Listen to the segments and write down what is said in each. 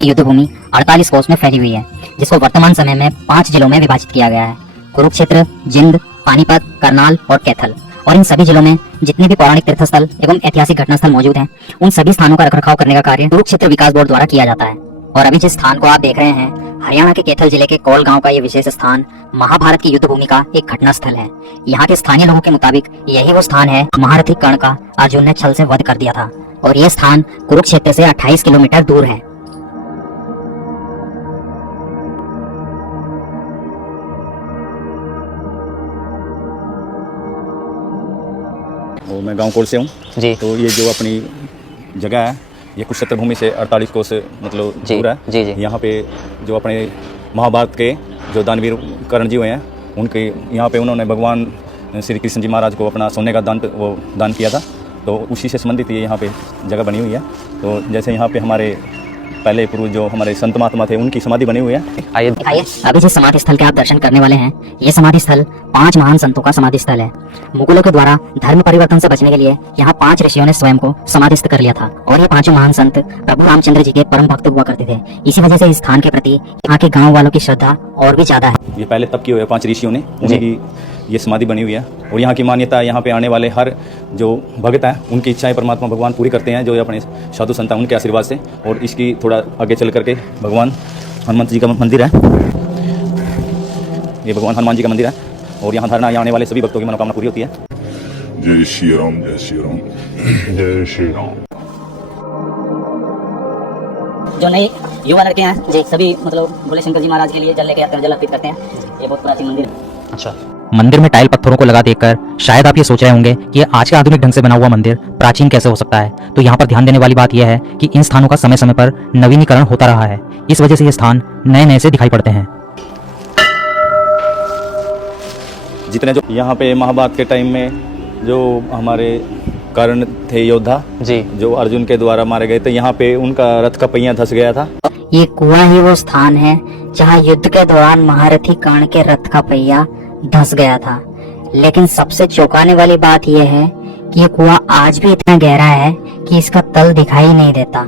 युद्ध भूमि 48 कोस में फैली हुई है, जिसको वर्तमान समय में 5 जिलों में विभाजित किया गया है। कुरुक्षेत्र, जिंद, पानीपत, करनाल और कैथल। और इन सभी जिलों में जितने भी पौराणिक तीर्थस्थल एवं ऐतिहासिक घटनास्थल मौजूद हैं, उन सभी स्थानों का रखरखाव करने का कार्य कुरुक्षेत्र विकास बोर्ड द्वारा किया जाता है। और अभी जिस स्थान को आप देख रहे हैं, हरियाणा के कैथल जिले के कौल गांव का ये विशेष स्थान महाभारत की युद्ध भूमि का एक घटना स्थल है। यहाँ के स्थानीय लोगों के मुताबिक यही वो स्थान है महारथी कर्ण का अर्जुन ने छल से वध कर दिया था। और यह स्थान कुरुक्षेत्र से 28 किलोमीटर दूर है। और मैं गांव कोल से हूँ जी। तो ये जो अपनी जगह है ये कुरुक्षेत्र भूमि से 48 कोस मतलब दूर है। जी जी। यहाँ पे जो अपने महाभारत के जो दानवीर कर्ण जी हुए हैं, उनके यहाँ पे उन्होंने भगवान श्री कृष्ण जी महाराज को अपना सोने का दान किया था। तो उसी से संबंधित ये यहाँ पे जगह बनी हुई है। तो जैसे यहाँ पे हमारे पहले पूर्व जो हमारे संत महात्मा थे, उनकी समाधि बनी हुई है। आइए आइए, अभी जिस समाधि स्थल के आप दर्शन करने वाले हैं, ये समाधि स्थल 5 महान संतों का समाधि स्थल है। मुगलों के द्वारा धर्म परिवर्तन से बचने के लिए यहाँ 5 ऋषियों ने स्वयं को समाधिस्थ कर लिया था। और ये 5 महान संत प्रभु रामचंद्र जी के परम भक्त हुआ करते थे। इसी वजह से इस स्थान के प्रति यहाँ के गाँव वालों की श्रद्धा और भी ज्यादा है। ये पहले तब किए हुए 5 ऋषियों ने, उन्हीं की ये समाधि बनी हुई है। और यहाँ की मान्यता है, यहाँ पे आने वाले हर जो भक्त हैं, उनकी इच्छाएं परमात्मा भगवान पूरी करते हैं, जो अपने साधु संत हैं उनके आशीर्वाद से। और इसकी थोड़ा आगे चल करके भगवान हनुमंत जी का मंदिर है। ये भगवान हनुमान जी का मंदिर है। और यहाँ धरना आने वाले सभी भक्तों की मनोकामना पूरी होती है। जय श्री राम, जय श्री राम, जय श्री राम। जो नए युवा लड़के हैं जी, सभी मतलब भोले शंकर जी महाराज के लिए जल लेके आते हैं, जल अर्पित करते हैं। ये बहुत प्राचीन मंदिर है। अच्छा, मंदिर में टाइल पत्थरों को लगा देखकर शायद आप ये सोच रहे होंगे कि आज के आधुनिक ढंग से बना हुआ मंदिर प्राचीन कैसे हो सकता है। तो यहाँ पर ध्यान देने वाली बात यह है कि इन स्थानों का समय समय पर नवीनीकरण होता रहा है। इस वजह से ये स्थान नए नए से दिखाई पड़ते हैं। जितने जो यहाँ पे महाभारत के टाइम में जो हमारे कर्ण थे योद्धा जी, जो अर्जुन के द्वारा मारे गए थे, यहाँ पे उनका रथ का पहिया धंस गया था। ये कुआं ही वो स्थान है जहाँ युद्ध के दौरान महारथी कर्ण के रथ का पहिया धंस गया था। लेकिन सबसे चौंकाने वाली बात यह है कि ये कुआं आज भी इतना गहरा है कि इसका तल दिखाई नहीं देता।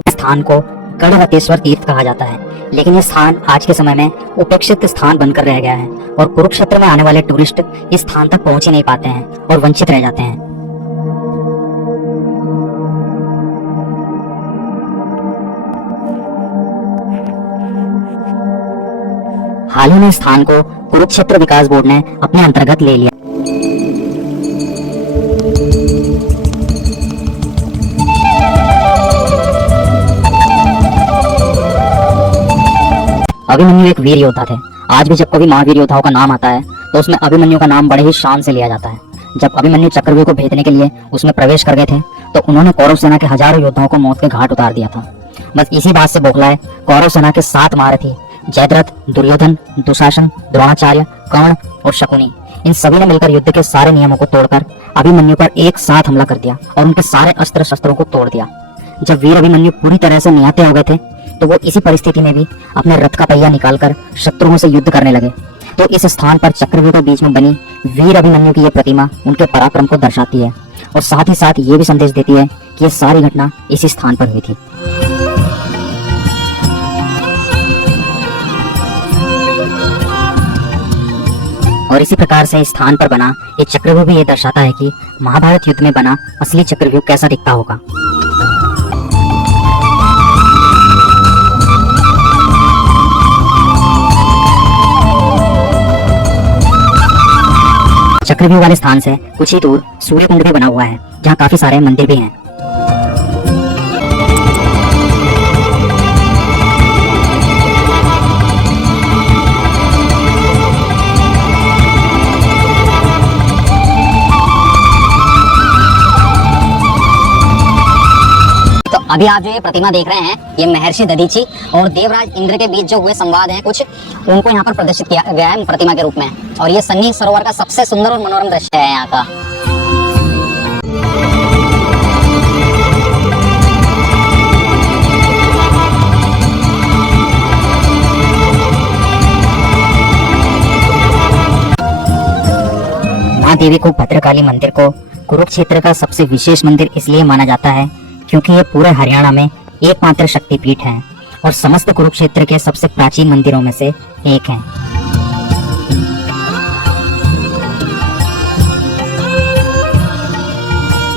इस स्थान को गढ़वतेश्वर तीर्थ कहा जाता है, लेकिन ये स्थान आज के समय में उपेक्षित स्थान बनकर रह गया है। और कुरुक्षेत्र में आने वाले टूरिस्ट इस स्थान तक पहुंच ही नहीं पाते हैं और वंचित रह जाते हैं। हाल ही में स्थान को कुरुक्षेत्र विकास बोर्ड ने अपने अंतर्गत ले लिया। अभिमन्यु एक वीर योद्धा थे। आज भी जब कभी महावीर योद्धाओं का नाम आता है तो उसमें अभिमन्यु का नाम बड़े ही शान से लिया जाता है। जब अभिमन्यु चक्रव्यूह को भेदने के लिए उसमें प्रवेश कर गए थे तो उन्होंने कौरव सेना के हजारों योद्धाओं को मौत के घाट उतार दिया था। बस इसी बात से बौखलाए कौरव सेना के 7 महारथी जयद्रथ, दुर्योधन, दुशासन, द्रोणाचार्य, कर्ण और शकुनी, इन सभी ने मिलकर युद्ध के सारे नियमों को तोड़कर अभिमन्यु पर एक साथ हमला कर दिया और उनके सारे अस्त्र शस्त्रों को तोड़ दिया। जब वीर अभिमन्यु पूरी तरह से निहत्थे हो गए थे तो वो इसी परिस्थिति में भी अपने रथ का पहिया निकालकर शत्रुओं से युद्ध करने लगे। तो इस स्थान पर चक्रव्यूह के बीच में बनी वीर अभिमन्यु की यह प्रतिमा उनके पराक्रम को दर्शाती है और साथ ही साथ ये भी संदेश देती है कि ये सारी घटना इसी स्थान पर हुई थी। और इसी प्रकार से इस स्थान पर बना ये चक्रव्यूह भी ये दर्शाता है कि महाभारत युद्ध में बना असली चक्रव्यूह कैसा दिखता होगा। चक्रव्यूह वाले स्थान से कुछ ही दूर सूर्य कुंड भी बना हुआ है, जहाँ काफी सारे मंदिर भी हैं। अभी आप जो ये प्रतिमा देख रहे हैं, ये महर्षि दधीची और देवराज इंद्र के बीच जो हुए संवाद हैं कुछ, उनको यहाँ पर प्रदर्शित किया गया है प्रतिमा के रूप में। और ये सन्नी सरोवर का सबसे सुंदर और मनोरम दृश्य है यहाँ का। माँ देवी को भद्रकाली मंदिर को कुरुक्षेत्र का सबसे विशेष मंदिर इसलिए माना जाता है क्योंकि ये पूरे हरियाणा में एकमात्र शक्तिपीठ है और समस्त कुरुक्षेत्र के सबसे प्राचीन मंदिरों में से एक है।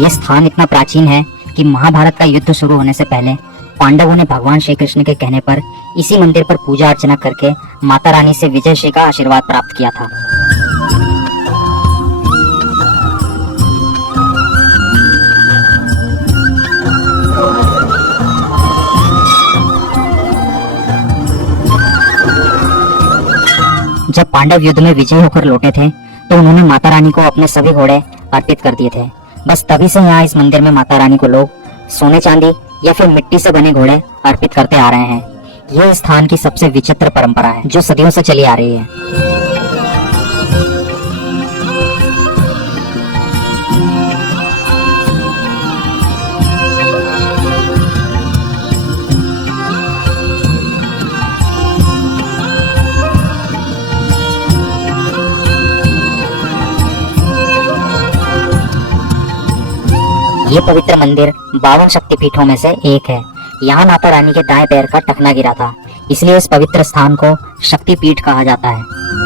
यह स्थान इतना प्राचीन है कि महाभारत का युद्ध शुरू होने से पहले पांडवों ने भगवान श्री कृष्ण के कहने पर इसी मंदिर पर पूजा अर्चना करके माता रानी से विजय श्री का आशीर्वाद प्राप्त किया था। जब पांडव युद्ध में विजयी होकर लौटे थे तो उन्होंने माता रानी को अपने सभी घोड़े अर्पित कर दिए थे। बस तभी से यहाँ इस मंदिर में माता रानी को लोग सोने चांदी या फिर मिट्टी से बने घोड़े अर्पित करते आ रहे हैं। यह इस स्थान की सबसे विचित्र परंपरा है जो सदियों से चली आ रही है। ये पवित्र मंदिर 52 शक्तिपीठों में से एक है। यहाँ माता रानी के दाएं पैर का टखना गिरा था, इसलिए इस पवित्र स्थान को शक्तिपीठ कहा जाता है।